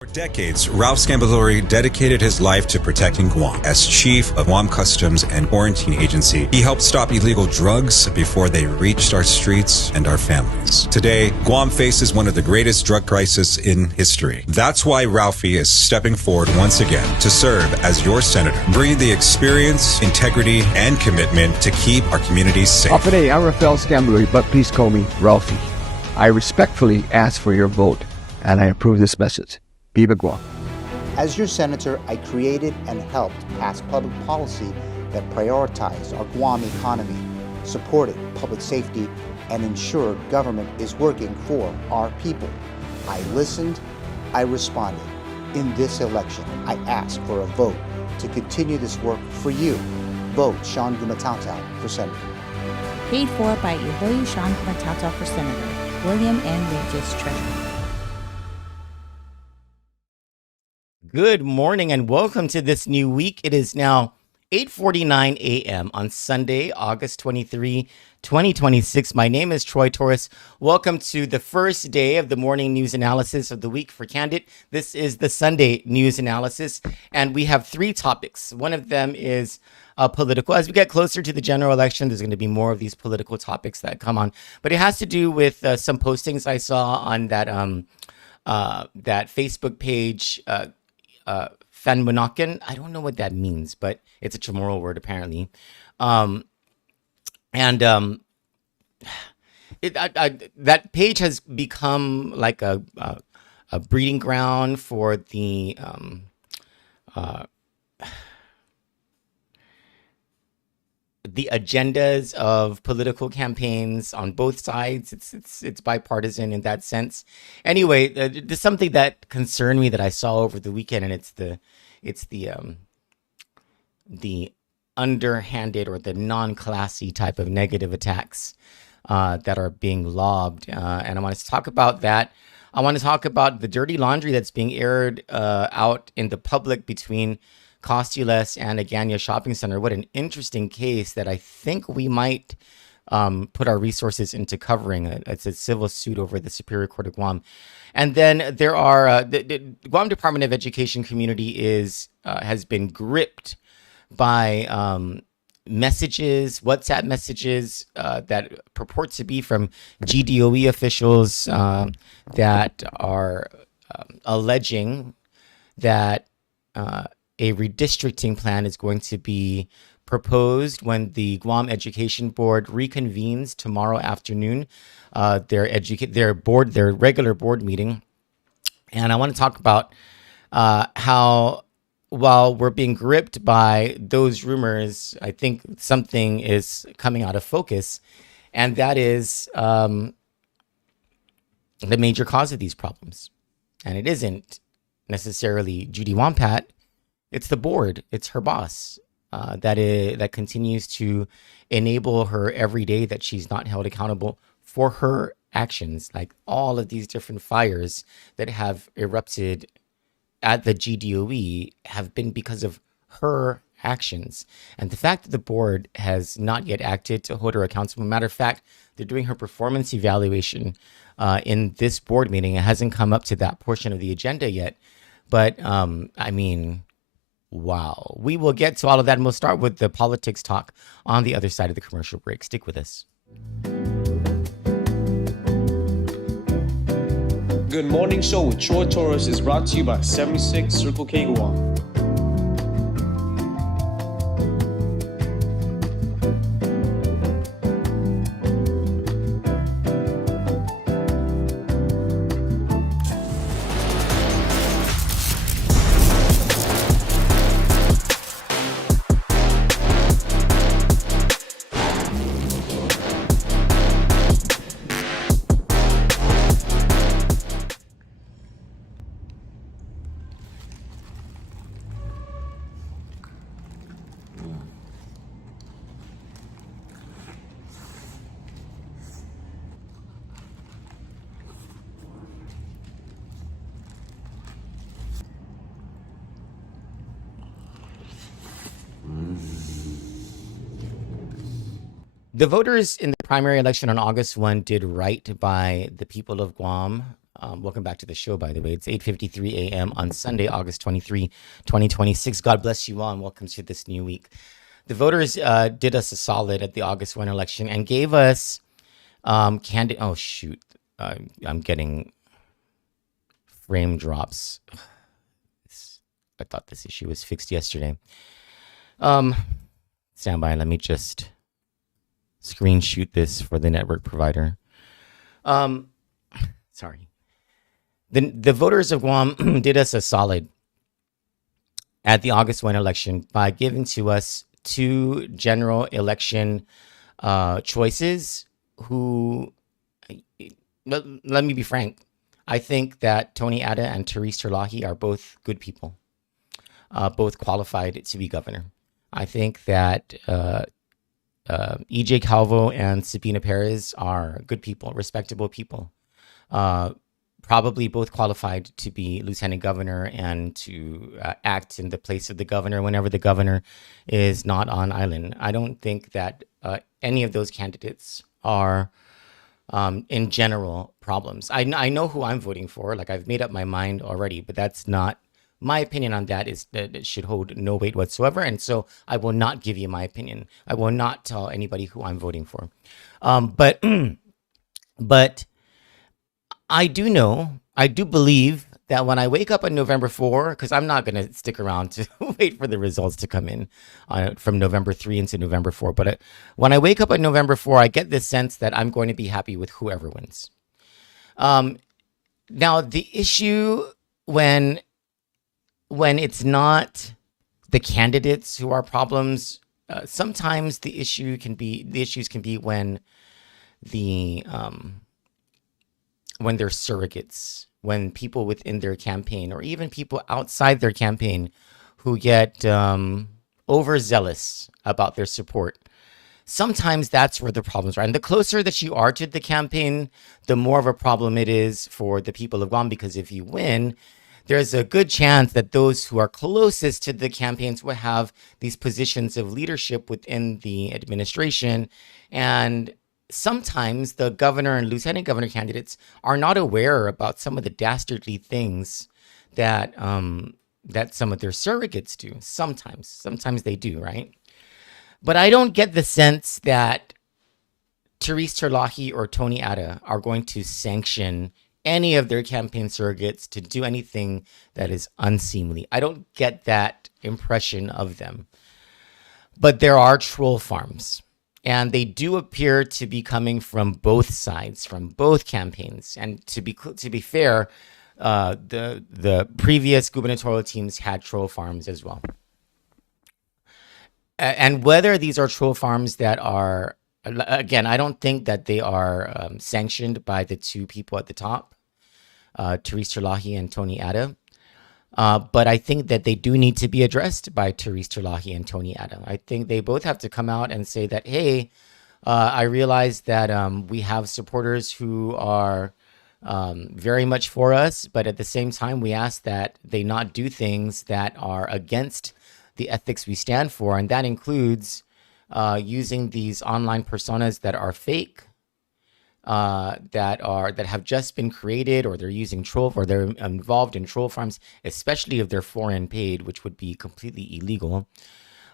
For decades, Ralph Scambalori dedicated his life to protecting Guam. As chief of Guam Customs and Quarantine Agency, he helped stop illegal drugs before they reached our streets and our families. Today, Guam faces one of the greatest drug crises in history. That's why Ralphie is stepping forward once again to serve as your senator, bringing the experience, integrity, and commitment to keep our communities safe. Today, I'm Rafael Scambalori, but please call me Ralphie. I respectfully ask for your vote, and I approve this message. Viva Guam. As your senator, I created and helped pass public policy that prioritized our Guam economy, supported public safety, and ensured government is working for our people. I listened, I responded. In this election, I ask for a vote to continue this work for you. Vote Sean Gumatautau for Senator. Paid for by Ihoyu Sean Gumatautau for Senator, William N. Regis, Treasurer. Good morning and welcome to this new week. It is now 8:49 a.m. on Sunday, August 23, 2026. My name is Troy Torres. Welcome to the first day of the morning news analysis of the week for Kandit. This is the Sunday news analysis, and we have three topics. One of them is political. As we get closer to the general election, there's going to be more of these political topics that come on, but it has to do with some postings I saw on that Facebook page. Fanmunakin. I don't know what that means, but it's a Chamorro word apparently. That page has become like a breeding ground for the agendas of political campaigns on both sides. It's bipartisan in that sense. Anyway, there's something that concerned me that I saw over the weekend, and it's the underhanded or the non-classy type of negative attacks that are being lobbed. And I want to talk about that. I want to talk about the dirty laundry that's being aired out in the public between Costules and Agana Shopping Center. What an interesting case that I think we might put our resources into covering. It's a civil suit over the Superior Court of Guam. And then there are the Guam Department of Education community has been gripped by messages, WhatsApp messages that purport to be from GDOE officials that are alleging that a redistricting plan is going to be proposed when the Guam Education Board reconvenes tomorrow afternoon, their regular board meeting. And I want to talk about how, while we're being gripped by those rumors, I think something is coming out of focus, and that is the major cause of these problems. And it isn't necessarily Judy Wampat. It's the board. It's her boss that continues to enable her every day that she's not held accountable for her actions. Like all of these different fires that have erupted at the GDOE have been because of her actions. And the fact that the board has not yet acted to hold her accountable, matter of fact, they're doing her performance evaluation in this board meeting. It hasn't come up to that portion of the agenda yet. But I mean, wow. We will get to all of that, and we'll start with the politics talk on the other side of the commercial break. Stick with us. Good Morning Show with Troy Torres is brought to you by 76 Circle K Guam. The voters in the primary election on August 1 did right by the people of Guam. Welcome back to the show, by the way. It's 8:53 a.m. on Sunday, August 23, 2026. God bless you all and welcome to this new week. The voters did us a solid at the August 1 election and gave us Kandit. Oh, shoot. I'm getting frame drops. I thought this issue was fixed yesterday. Stand by. Let me just screen shoot this for the network provider. Sorry. The voters of Guam did us a solid at the August 1 election by giving to us two general election choices who, let me be frank, I think that Tony Atta and Therese Terlahi are both good people, both qualified to be governor. I think that EJ Calvo and Sabina Perez are good people, respectable people, probably both qualified to be lieutenant governor and to act in the place of the governor whenever the governor is not on island. I don't think that any of those candidates are, in general, problems. I know who I'm voting for. Like, I've made up my mind already, but that's not my opinion on that. Is that it should hold no weight whatsoever. And so I will not give you my opinion. I will not tell anybody who I'm voting for. But I do believe that when I wake up on November 4, because I'm not going to stick around to wait for the results to come in from November 3 into November 4. But when I wake up on November 4, I get this sense that I'm going to be happy with whoever wins. Now, the issue when it's not the candidates who are problems, sometimes the issues can be when they're surrogates, when people within their campaign or even people outside their campaign who get overzealous about their support. Sometimes that's where the problems are. And the closer that you are to the campaign, the more of a problem it is for the people of Guam, because if you win, there's a good chance that those who are closest to the campaigns will have these positions of leadership within the administration. And sometimes the governor and lieutenant governor candidates are not aware about some of the dastardly things that that some of their surrogates do. Sometimes they do, right? But I don't get the sense that Therese Terlahi or Tony Atta are going to sanction any of their campaign surrogates to do anything that is unseemly. I don't get that impression of them. But there are troll farms. And they do appear to be coming from both sides, from both campaigns. And to be fair, the previous gubernatorial teams had troll farms as well. And whether these are troll farms that are, again, I don't think that they are sanctioned by the two people at the top, Therese Terlahi and Tony Atta. But I think that they do need to be addressed by Therese Terlahi and Tony Atta. I think they both have to come out and say that, hey, I realize that we have supporters who are very much for us, but at the same time, we ask that they not do things that are against the ethics we stand for. And that includes using these online personas that are fake, that have just been created, or they're using troll, or they're involved in troll farms, especially if they're foreign paid, which would be completely illegal.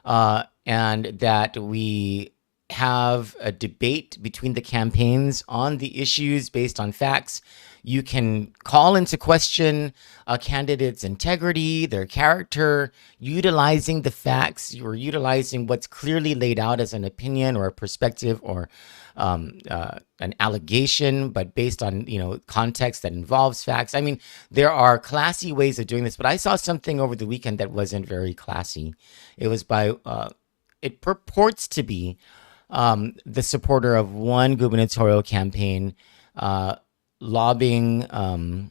And that we have a debate between the campaigns on the issues based on facts. You can call into question a candidate's integrity, their character, utilizing the facts. You're utilizing what's clearly laid out as an opinion or a perspective or an allegation, but based on, context that involves facts. I mean, there are classy ways of doing this, but I saw something over the weekend that wasn't very classy. It was it purports to be the supporter of one gubernatorial campaign lobbying, and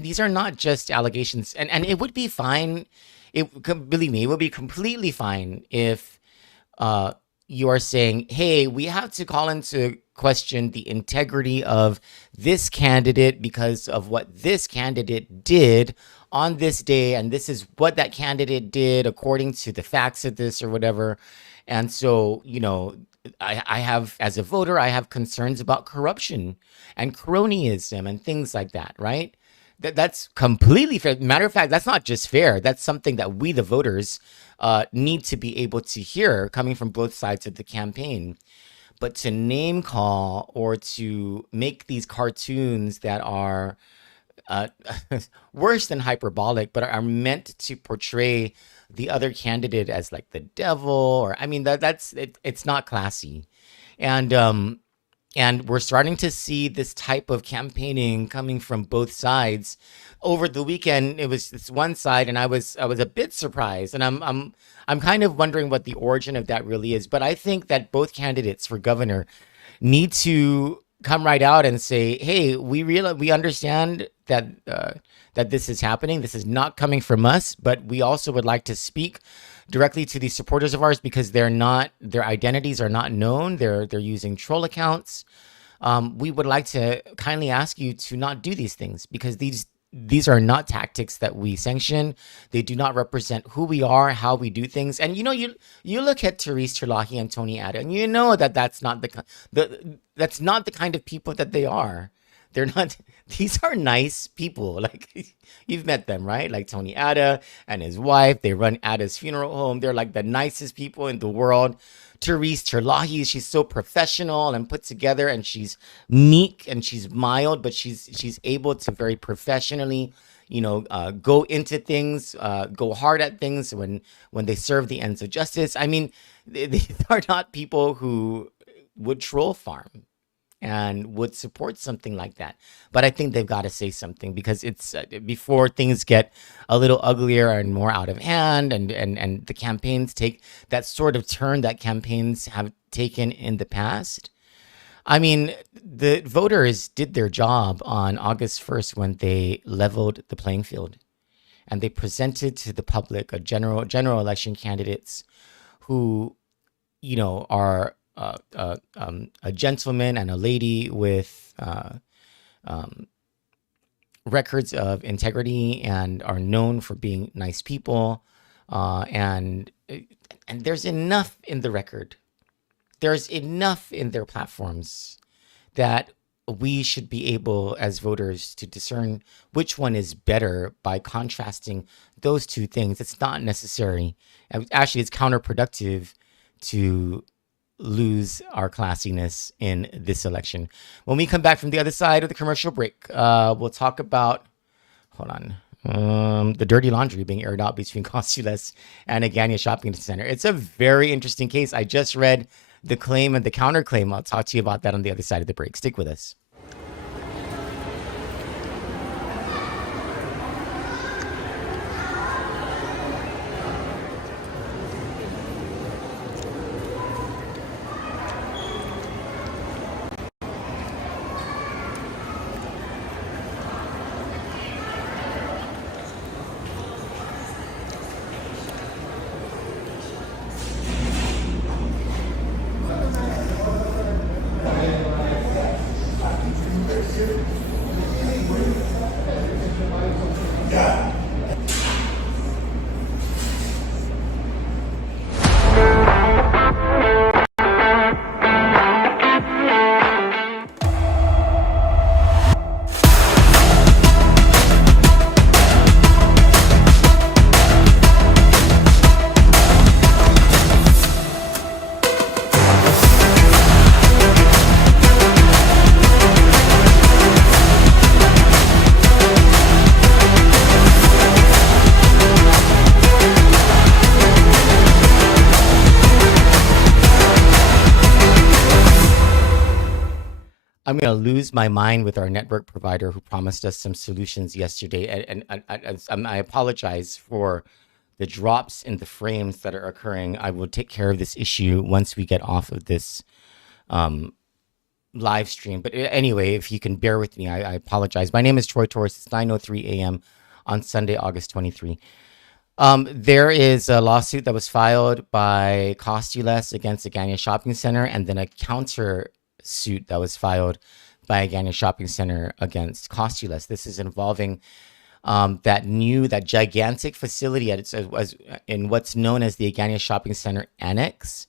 these are not just allegations, and it would be fine. Believe me, it would be completely fine if you are saying, hey, we have to call into question the integrity of this candidate because of what this candidate did on this day, and this is what that candidate did according to the facts of this or whatever. And so, I have, as a voter, I have concerns about corruption and cronyism and things like that, right? That's completely fair. Matter of fact, that's not just fair. That's something that we, the voters, need to be able to hear coming from both sides of the campaign. But to name call or to make these cartoons that are uh, worse than hyperbolic, but are meant to portray the other candidate as like the devil, or I mean that's it, it's not classy. And we're starting to see this type of campaigning coming from both sides. Over the weekend, it was this one side, and I was a bit surprised, and I'm kind of wondering what the origin of that really is. But I think that both candidates for governor need to come right out and say, "Hey, we understand that that this is happening. This is not coming from us, but we also would like to speak directly to these supporters of ours because their identities are not known. They're using troll accounts. We would like to kindly ask you to not do these things because these are not tactics that we sanction. They do not represent who we are, how we do things. And you look at Therese Terlahi and Tony Atta, and you know that that's not the kind of people that they are. They're not. These are nice people. Like you've met them, right? Like Tony Atta and his wife. They run Atta's funeral home. They're like the nicest people in the world. Therese Terlahi, she's so professional and put together, and she's meek and she's mild, but she's able to very professionally, go into things, go hard at things when they serve the ends of justice. I mean, they are not people who would troll farm and would support something like that. But I think they've got to say something because it's before things get a little uglier and more out of hand, and the campaigns take that sort of turn that campaigns have taken in the past. I mean, the voters did their job on August 1st when they leveled the playing field, and they presented to the public a general election candidates who, are a gentleman and a lady with records of integrity and are known for being nice people, and there's enough in the record. There's enough in their platforms that we should be able as voters to discern which one is better by contrasting those two things. It's not necessary. Actually, it's counterproductive to lose our classiness in this election. When we come back from the other side of the commercial break, we'll talk about, the dirty laundry being aired out between Costules and Agana Shopping Center. It's a very interesting case. I just read the claim and the counterclaim. I'll talk to you about that on the other side of the break. Stick with us. I'm going to lose my mind with our network provider who promised us some solutions yesterday. And I apologize for the drops in the frames that are occurring. I will take care of this issue once we get off of this live stream. But anyway, if you can bear with me, I apologize. My name is Troy Torres. It's 9:03 a.m. on Sunday, August 23. There is a lawsuit that was filed by Costules against Agana Shopping Center, and then a counter suit that was filed by Agana Shopping Center against Costules. This is involving that gigantic facility in what's known as the Agana Shopping Center Annex.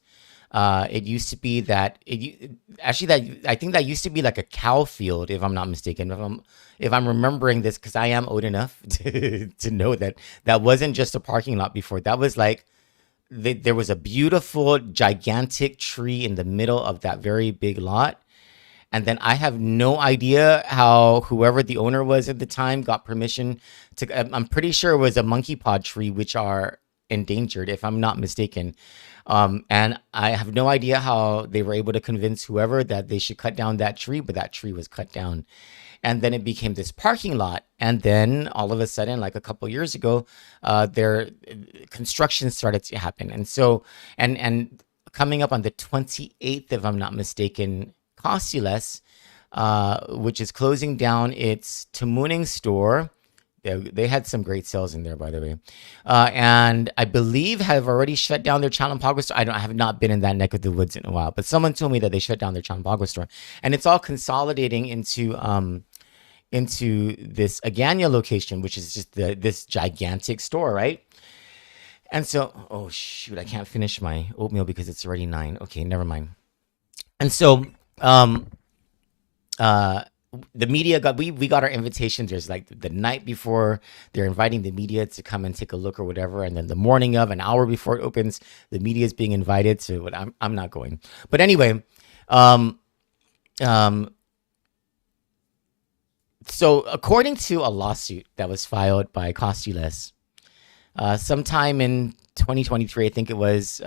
It used to be that actually that I think that used to be like a cow field, if I'm not mistaken. If I'm remembering this, because I am old enough to know that that wasn't just a parking lot before. That was like there was a beautiful, gigantic tree in the middle of that very big lot. And then I have no idea how whoever the owner was at the time got permission to. I'm pretty sure it was a monkey pod tree, which are endangered, if I'm not mistaken. And I have no idea how they were able to convince whoever that they should cut down that tree, but that tree was cut down. And then it became this parking lot. And then all of a sudden, like a couple years ago, their construction started to happen. And so, and coming up on the 28th, if I'm not mistaken, Costules, which is closing down its Tamuning store. They had some great sales in there, by the way. And I believe have already shut down their Chalampago store. I have not been in that neck of the woods in a while, but someone told me that they shut down their Chalampago store. And it's all consolidating into this Agana location, which is just this gigantic store, right? And so, oh shoot, I can't finish my oatmeal because it's already 9. Okay, never mind. And so, the media we got our invitations. There's like the night before they're inviting the media to come and take a look or whatever, and then the morning of, an hour before it opens, the media is being invited to what I'm not going. But anyway, so according to a lawsuit that was filed by Costules, sometime in 2023, I think it was,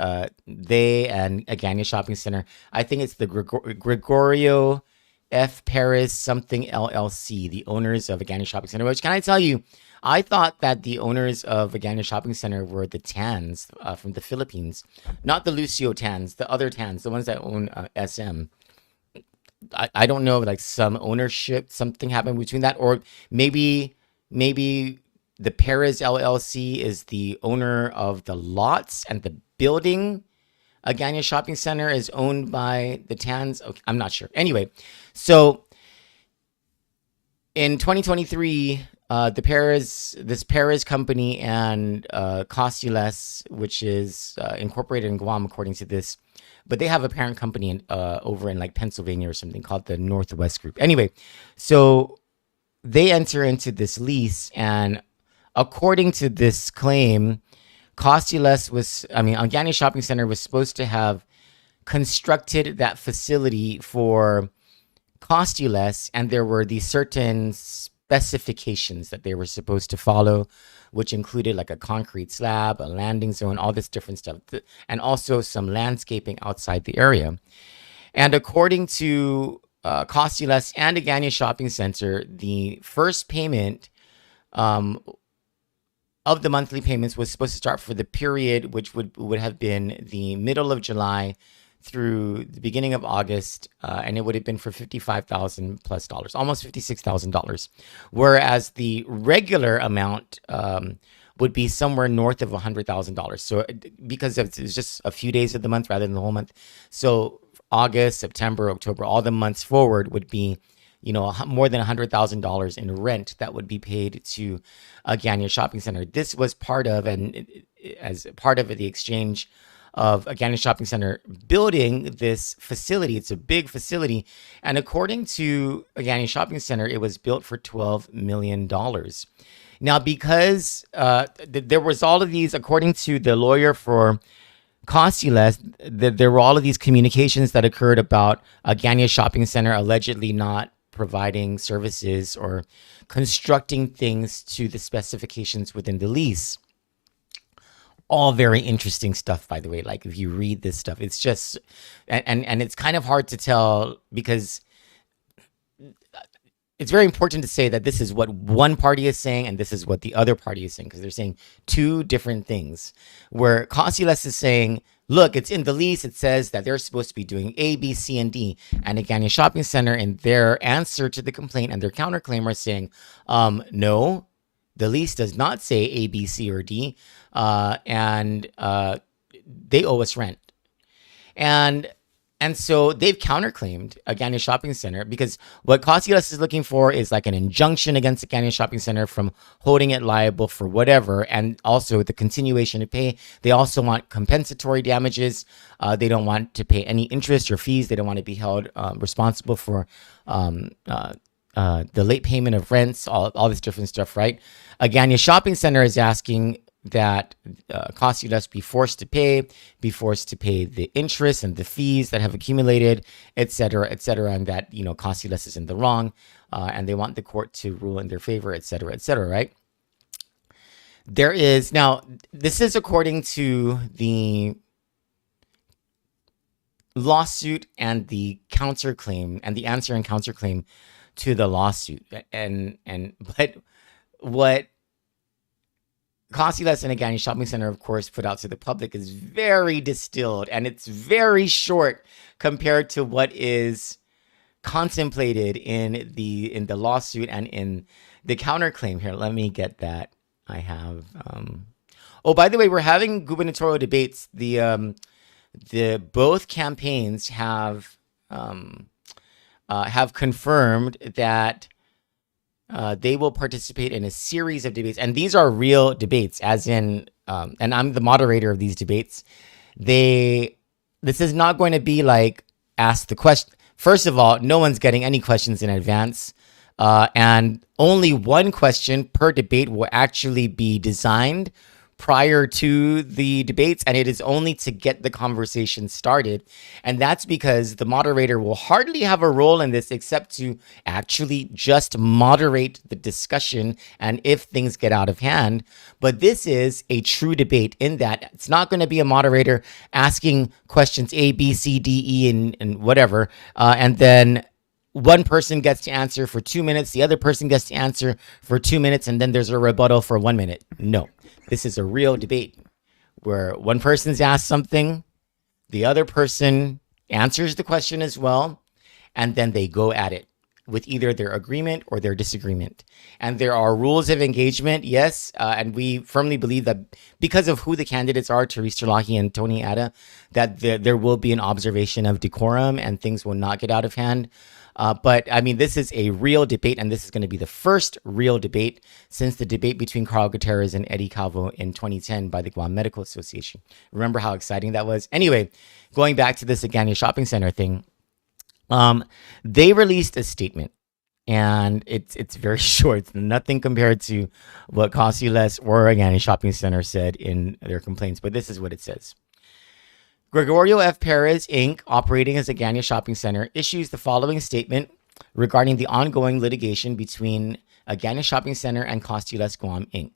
they and Agana Shopping Center, I think it's the Gregorio F. Perez something LLC, the owners of Agana Shopping Center, which, can I tell you, I thought that the owners of Agana Shopping Center were the Tans from the Philippines, not the Lucio Tans, the other Tans, the ones that own SM. I don't know, like some ownership, something happened between that, or maybe the Perez LLC is the owner of the lots and the building. Agana Shopping Center is owned by the Tans. Okay, I'm not sure. Anyway, so in 2023, this Perez company and Costules, which is incorporated in Guam, according to this, but they have a parent company over in like Pennsylvania or something called the Northwest Group. Anyway, so they enter into this lease, and according to this claim, Agana Shopping Center was supposed to have constructed that facility for Costules, and there were these certain specifications that they were supposed to follow, which included like a concrete slab, a landing zone, all this different stuff, and also some landscaping outside the area. And according to Costules and Agana Shopping Center, the first payment of the monthly payments was supposed to start for the period which would have been the middle of July through the beginning of August, and it would have been for $55,000 plus, almost $56,000, whereas the regular amount would be somewhere north of $100,000. So because it's just a few days of the month rather than the whole month, so August, September, October, all the months forward would be, more than $100,000 in rent that would be paid to Agana Shopping Center. This was part of, as part of the exchange of Agana Shopping Center building this facility. It's a big facility, and according to Agana Shopping Center, it was built for $12 million. Now, because there was all of these, according to the lawyer for Costules, there were all of these communications that occurred about Agana Shopping Center allegedly not providing services or constructing things to the specifications within the lease. All very interesting stuff, by the way. Like, if you read this stuff, it's just, and it's kind of hard to tell, because it's very important to say that this is what one party is saying and this is what the other party is saying, because they're saying two different things. Where Costules is saying, look, it's in the lease, it says that they're supposed to be doing A, B, C, and D. And Agana Shopping Center, in their answer to the complaint and their counterclaim, are saying, no, the lease does not say A, B, C, or D, and they owe us rent. And And so they've counterclaimed Agana Shopping Center because what Costas is looking for is like an injunction against Agana Shopping Center from holding it liable for whatever, and also the continuation of pay. They also want compensatory damages. They don't want to pay any interest or fees. They don't want to be held responsible for the late payment of rents, all this different stuff, right? Agana Shopping Center is asking that Costas be forced to pay the interest and the fees that have accumulated, et cetera, and that, Costas is in the wrong, and they want the court to rule in their favor, et cetera, right? There is, now, this is according to the lawsuit and the counterclaim, and the answer and counterclaim to the lawsuit. But what Costas and Agana Shopping Center, of course, put out to the public is very distilled, and it's very short compared to what is contemplated in the lawsuit and in the counterclaim. Here, let me get that. I have. Oh, by the way, we're having gubernatorial debates. The both campaigns have confirmed that they will participate in a series of debates, and these are real debates, as in, and I'm the moderator of these debates. This is not going to be like ask the question. First of all, no one's getting any questions in advance, and only one question per debate will actually be designed prior to the debates, and it is only to get the conversation started. And that's because the moderator will hardly have a role in this except to actually just moderate the discussion and if things get out of hand. But this is a true debate in that it's not going to be a moderator asking questions A, B, C, D, E, and whatever, and then one person gets to answer for 2 minutes, the other person gets to answer for 2 minutes, and then there's a rebuttal for 1 minute. No. This is a real debate where one person's asked something, the other person answers the question as well, and then they go at it with either their agreement or their disagreement. And there are rules of engagement, yes, and we firmly believe that because of who the candidates are, Therese Terlahi and Tony Atta, that there will be an observation of decorum and things will not get out of hand. But I mean, this is a real debate, and this is going to be the first real debate since the debate between Carl Gutierrez and Eddie Calvo in 2010 by the Guam Medical Association. Remember how exciting that was? Anyway, going back to this Agana Shopping Center thing, they released a statement, and it's very short, nothing compared to what Costas or Agana Shopping Center said in their complaints. But this is what it says. Gregorio F. Perez, Inc., operating as Agana Shopping Center, issues the following statement regarding the ongoing litigation between Agana Shopping Center and Costas Guam, Inc.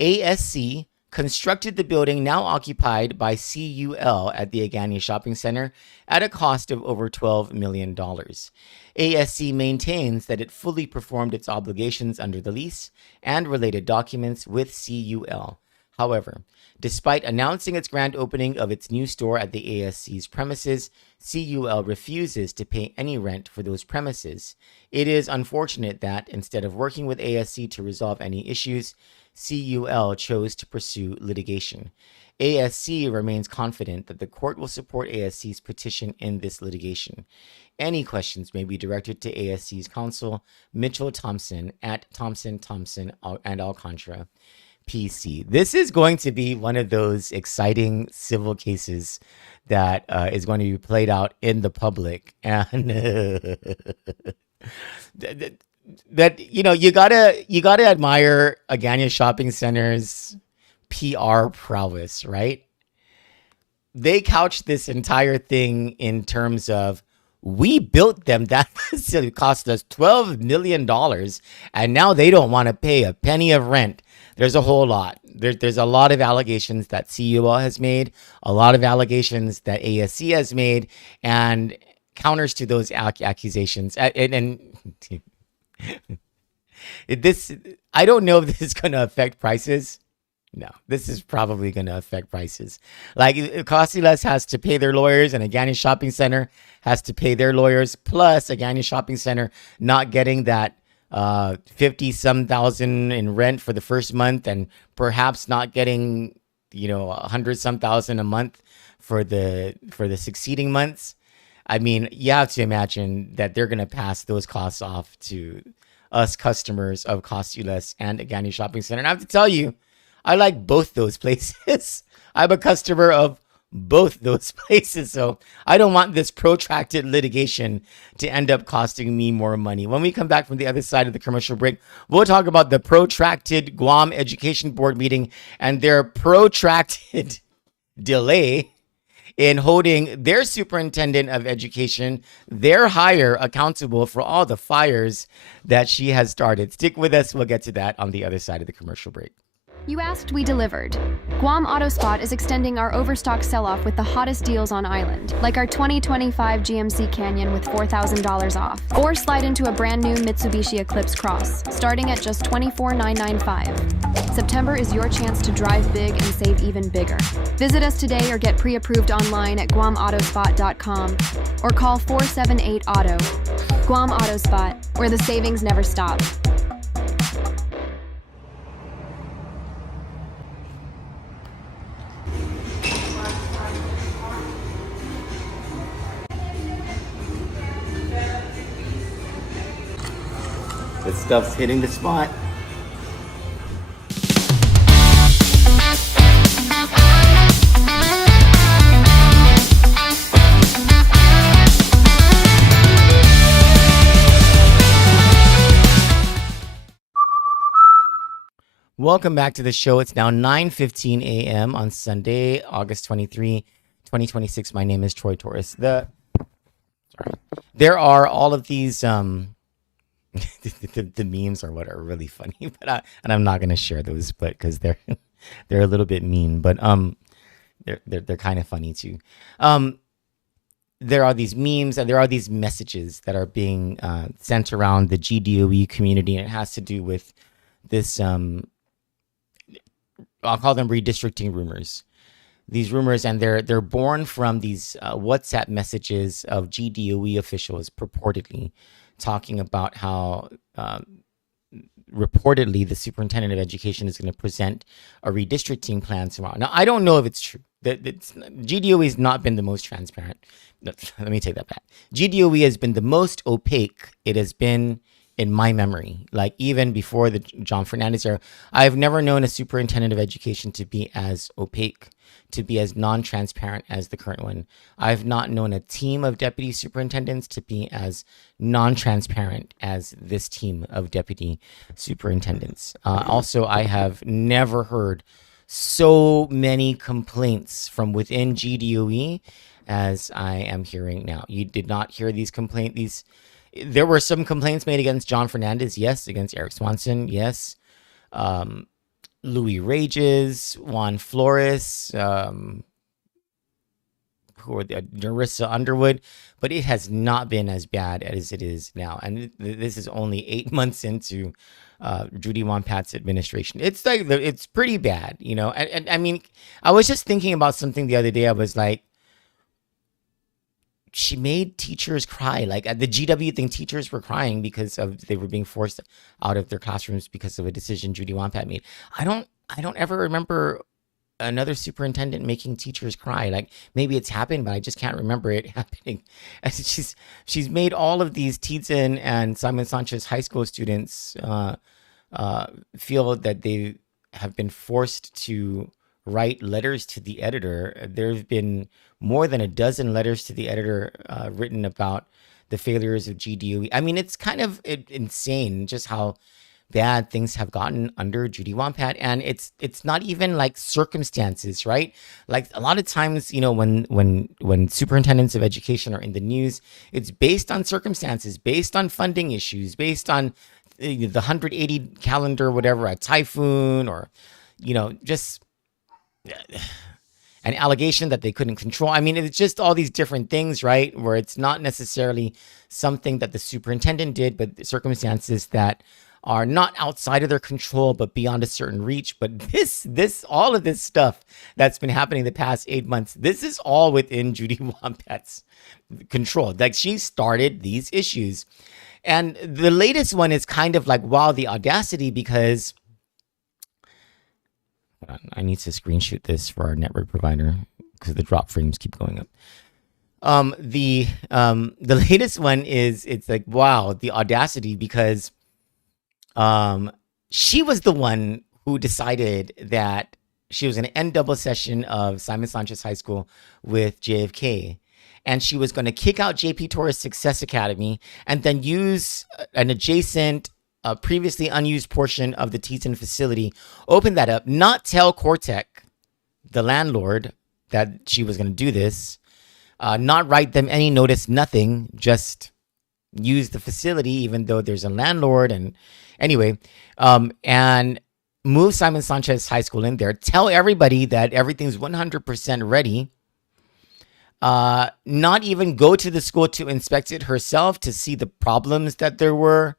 ASC constructed the building now occupied by CUL at the Agana Shopping Center at a cost of over $12 million. ASC maintains that it fully performed its obligations under the lease and related documents with CUL. However, despite announcing its grand opening of its new store at the ASC's premises, CUL refuses to pay any rent for those premises. It is unfortunate that, instead of working with ASC to resolve any issues, CUL chose to pursue litigation. ASC remains confident that the court will support ASC's petition in this litigation. Any questions may be directed to ASC's counsel, Mitchell Thompson, at Thompson and Alcantara, PC. This is going to be one of those exciting civil cases that is going to be played out in the public, and that you gotta admire Agana Shopping Center's PR prowess, right? They couched this entire thing in terms of, we built them, that facility cost us $12 million, and now they don't want to pay a penny of rent. There's a whole lot. There's a lot of allegations that CUL has made, a lot of allegations that ASC has made, and counters to those accusations. And this, I don't know if this is going to affect prices. No, this is probably going to affect prices. Like, Costas has to pay their lawyers, and Agana Shopping Center has to pay their lawyers, plus Agana Shopping Center not getting that 50-some thousand in rent for the first month, and perhaps not getting, 100-some thousand a month for the succeeding months. I mean, you have to imagine that they're going to pass those costs off to us customers of Cost You Less and Agana Shopping Center. And I have to tell you, I like both those places. I'm a customer of both those places. So I don't want this protracted litigation to end up costing me more money. When we come back from the other side of the commercial break, we'll talk about the protracted Guam Education Board meeting and their protracted delay in holding their superintendent of education, their hire, accountable for all the fires that she has started. Stick with us. We'll get to that on the other side of the commercial break. You asked, we delivered. Guam AutoSpot is extending our overstock sell-off with the hottest deals on island, like our 2025 GMC Canyon with $4,000 off. Or slide into a brand new Mitsubishi Eclipse Cross, starting at just $24,995. September is your chance to drive big and save even bigger. Visit us today or get pre-approved online at guamautospot.com or call 478-AUTO. Guam AutoSpot, where the savings never stop. This stuff's hitting the spot. Welcome back to the show. It's now 9:15 a.m. on Sunday, August 23, 2026. My name is Troy Torres. There are all of these the memes or what are really funny, but I'm not gonna share those, but because they're a little bit mean, but they're kind of funny too. There are these memes and there are these messages that are being sent around the GDOE community, and it has to do with this. I'll call them redistricting rumors. These rumors, and they're born from these WhatsApp messages of GDOE officials purportedly talking about how reportedly the superintendent of education is going to present a redistricting plan tomorrow. Now, I don't know if it's true. GDOE has not been the most transparent. Let me take that back. GDOE has been the most opaque it has been in my memory. Like even before the John Fernandez era, I've never known a superintendent of education to be as opaque, to be as non-transparent as the current one. I've not known a team of deputy superintendents to be as non-transparent as this team of deputy superintendents. Also, I have never heard so many complaints from within GDOE as I am hearing now. You did not hear these complaints. There were some complaints made against John Fernandez, yes. Against Eric Swanson, yes. Louis Rages, Juan Flores, Narissa Underwood, but it has not been as bad as it is now. And this is only 8 months into Judy Won-Pat's administration. It's like it's pretty bad, you know. And I mean, I was just thinking about something the other day. I was like, she made teachers cry. Like at the GW thing, teachers were crying because they were being forced out of their classrooms because of a decision Judy Won-Pat made. I don't ever remember another superintendent making teachers cry. Like maybe it's happened, but I just can't remember it happening. And she's made all of these Tietzen and Simon Sanchez high school students feel that they have been forced to write letters to the editor. There have been more than a dozen letters to the editor written about the failures of GDOE. I mean, it's kind of insane just how bad things have gotten under Judy Won-Pat, and it's not even like circumstances, right? Like a lot of times, you know, when superintendents of education are in the news, it's based on circumstances, based on funding issues, based on the 180 calendar, whatever, a typhoon, or you know, just an allegation that they couldn't control. I mean, it's just all these different things, right? Where it's not necessarily something that the superintendent did, but circumstances that are not outside of their control, but beyond a certain reach. But all of this stuff that's been happening the past 8 months, this is all within Judy Won-Pat's control. Like she started these issues. And the latest one is kind of like, wow, the audacity, because I need to screenshot this for our network provider because the drop frames keep going up. The latest one is, it's like, wow, the audacity, because she was the one who decided that she was going to end double session of Simon Sanchez High School with JFK. And she was going to kick out JP Torres Success Academy and then use an adjacent, previously unused portion of the Teton facility, open that up, not tell Cortec, the landlord, that she was going to do this, not write them any notice, nothing, just use the facility, even though there's a landlord. And anyway, and move Simon Sanchez High School in there, tell everybody that everything's 100% ready, not even go to the school to inspect it herself to see the problems that there were,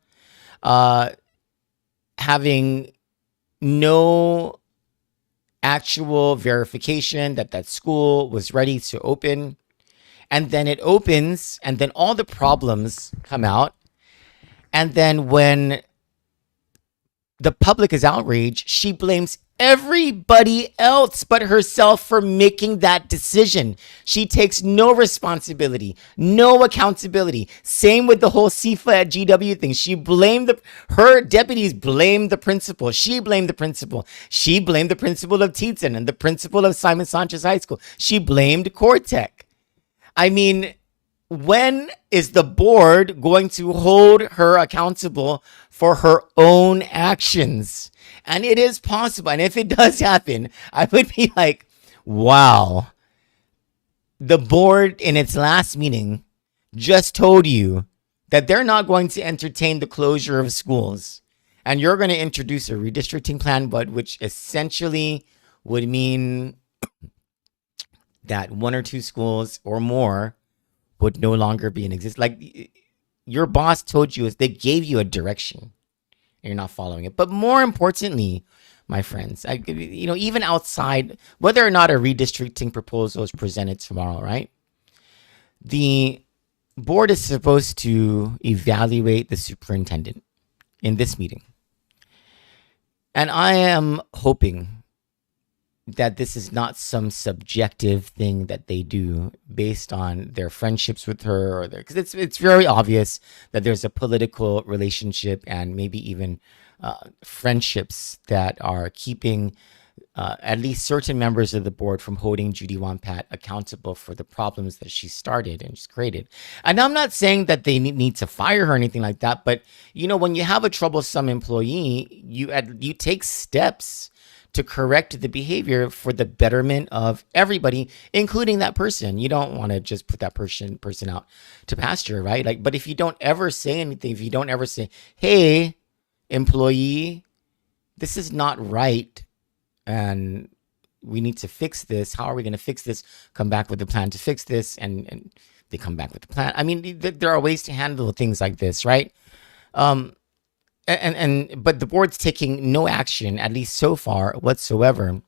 having no actual verification that that school was ready to open. And then it opens, and then all the problems come out. And then when the public is outraged, she blames everybody else but herself for making that decision. She takes no responsibility, no accountability. Same with the whole CIFA at GW thing. She blamed her deputies blamed the principal. She blamed the principal. She blamed the principal of Teton and the principal of Simon Sanchez High School. She blamed Cortec. I mean, when is the board going to hold her accountable for her own actions? And it is possible. And if it does happen, I would be like, wow, the board in its last meeting just told you that they're not going to entertain the closure of schools. And you're going to introduce a redistricting plan, but which essentially would mean that one or two schools or more would no longer be in existence. Like, your boss told you, they gave you a direction and you're not following it. But more importantly, my friends, even outside, whether or not a redistricting proposal is presented tomorrow, right? The board is supposed to evaluate the superintendent in this meeting. And I am hoping that this is not some subjective thing that they do based on their friendships with her, or because it's very obvious that there's a political relationship and maybe even friendships that are keeping at least certain members of the board from holding Judy Wampat accountable for the problems that she started and just created. And I'm not saying that they need to fire her or anything like that, but when you have a troublesome employee, you take steps to correct the behavior for the betterment of everybody, including that person. You don't want to just put that person out to pasture, right? But if you don't ever say anything, if you don't ever say, hey, employee, this is not right, and we need to fix this. How are we going to fix this? Come back with a plan to fix this, and they come back with the plan. I mean, there are ways to handle things like this, right? But the board's taking no action, at least so far, whatsoever.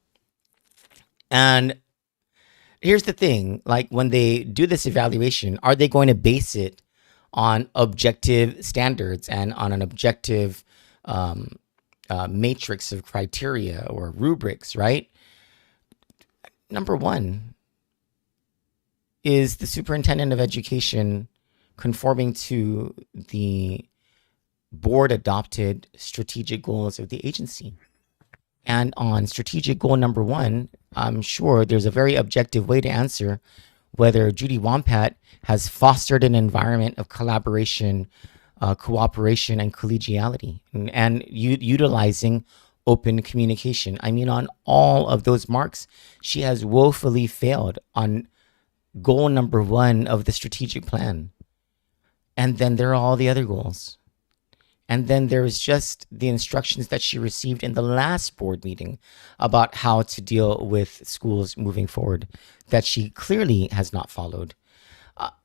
And here's the thing, like, when they do this evaluation, are they going to base it on objective standards and on an objective matrix of criteria or rubrics, right? Number one, is the superintendent of education conforming to the board adopted strategic goals of the agency? And on strategic goal number one, I'm sure there's a very objective way to answer whether Judy Wampat has fostered an environment of collaboration, cooperation, and collegiality, and utilizing open communication. I mean, on all of those marks, she has woefully failed on goal number one of the strategic plan. And then there are all the other goals. And then there's just the instructions that she received in the last board meeting about how to deal with schools moving forward that she clearly has not followed.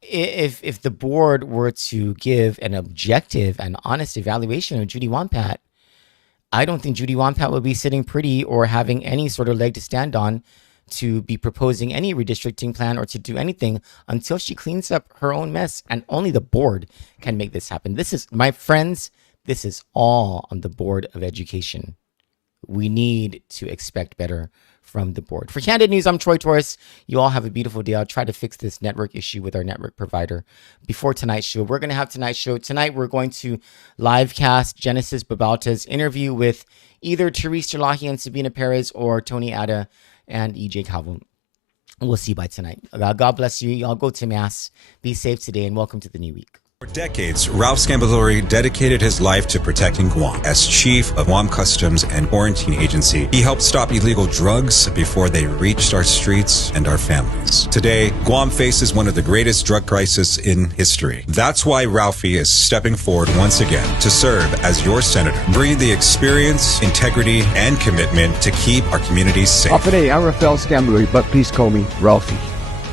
If the board were to give an objective and honest evaluation of Judy Wampat, I don't think Judy Wampat would be sitting pretty or having any sort of leg to stand on to be proposing any redistricting plan or to do anything until she cleans up her own mess. And only the board can make this happen. This is, my friends, this is all on the Board of Education. we need to expect better from the board. For Kandit News, I'm Troy Torres. You all have a beautiful day. I'll try to fix this network issue with our network provider before tonight's show. We're going to have tonight's show. Tonight, we're going to live cast Genesis Babauta's interview with either Therese Jalahi and Sabina Perez or Tony Ada and EJ Calvo. We'll see you by tonight. God bless you. Y'all go to Mass. Be safe today and welcome to the new week. For decades, Ralph Scambalori dedicated his life to protecting Guam. As chief of Guam Customs and Quarantine Agency, he helped stop illegal drugs before they reached our streets and our families. Today, Guam faces one of the greatest drug crises in history. That's why Ralphie is stepping forward once again to serve as your senator, bringing the experience, integrity, and commitment to keep our communities safe. Today, I'm Rafael Scambalori, but please call me Ralphie.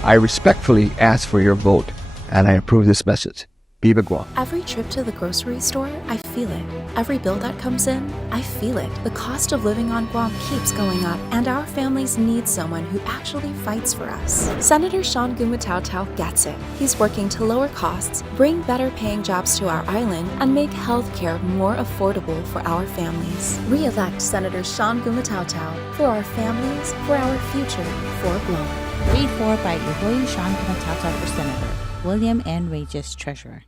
I respectfully ask for your vote, and I approve this message. Viva Guam. Every trip to the grocery store, I feel it. Every bill that comes in, I feel it. The cost of living on Guam keeps going up, and our families need someone who actually fights for us. Senator Sean Gumatautau gets it. He's working to lower costs, bring better paying jobs to our island, and make health care more affordable for our families. Re-elect Senator Sean Gumatautau for our families, for our future, for Guam. Paid for by Ihoy Sean Gumatautau for Senator. William N. Regis, Treasurer.